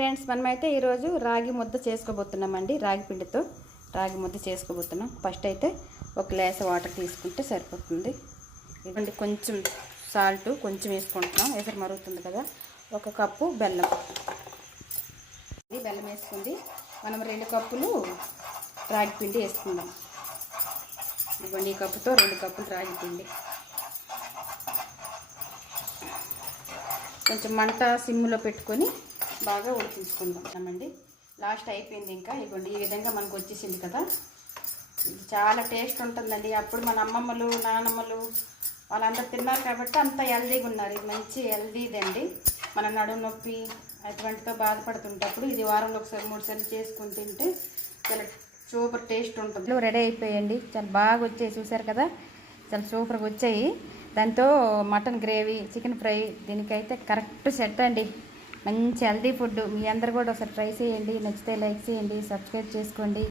Friends, మనమైతే ఈరోజు రాగి ముద్ద చేసుకోబోతున్నామండి. రాగి పిండితో రాగి ముద్ద చేసుకోబోతున్నాం. ఫస్ట్ అయితే ఒక గ్లాస్ వాటర్ తీసుకుంటే సరిపోతుంది. ఇవ్వండి, కొంచెం సాల్ట్ కొంచెం వేసుకుంటున్నాం, ఎసరు మరుగుతుంది కదా. ఒక కప్పు బెల్లం, బెల్లం వేసుకుంది. మనం 2 కప్పులు రాగి పిండి వేసుకుందాం. ఇవ్వండి, ఈ కప్పుతో 2 కప్పులు రాగి పిండి. కొంచెం మంట సిమ్లో పెట్టుకొని బాగా ఉడికించుకుందామండి. లాస్ట్ అయిపోయింది. ఇంకా ఇవ్వండి, ఈ విధంగా మనకు వచ్చేసింది కదా. ఇది చాలా టేస్ట్ ఉంటుందండి. అప్పుడు మన అమ్మమ్మలు నానమ్మలు వాళ్ళందరూ తిన్నారు కాబట్టి అంత హెల్దీగా ఉన్నారు. ఇది మంచి హెల్దీదండి. మన నడుము నొప్పి అటువంటితో బాధపడుతుంటప్పుడు ఇది వారంలో ఒకసారి 3 సార్లు చేసుకుని తింటే చాలా సూపర్ టేస్ట్ ఉంటుంది. రెడీ అయిపోయండి, చాలా బాగా వచ్చాయి. చూసారు కదా, చాలా సూపర్గా వచ్చాయి. దాంతో మటన్ గ్రేవీ, చికెన్ ఫ్రై దీనికైతే కరెక్ట్ సెట్ అండి. మంచి హెల్దీ ఫుడ్. మీ అందరు కూడా ఒకసారి ట్రై చేయండి. నచ్చితే లైక్ చేయండి, సబ్స్క్రైబ్ చేసుకోండి.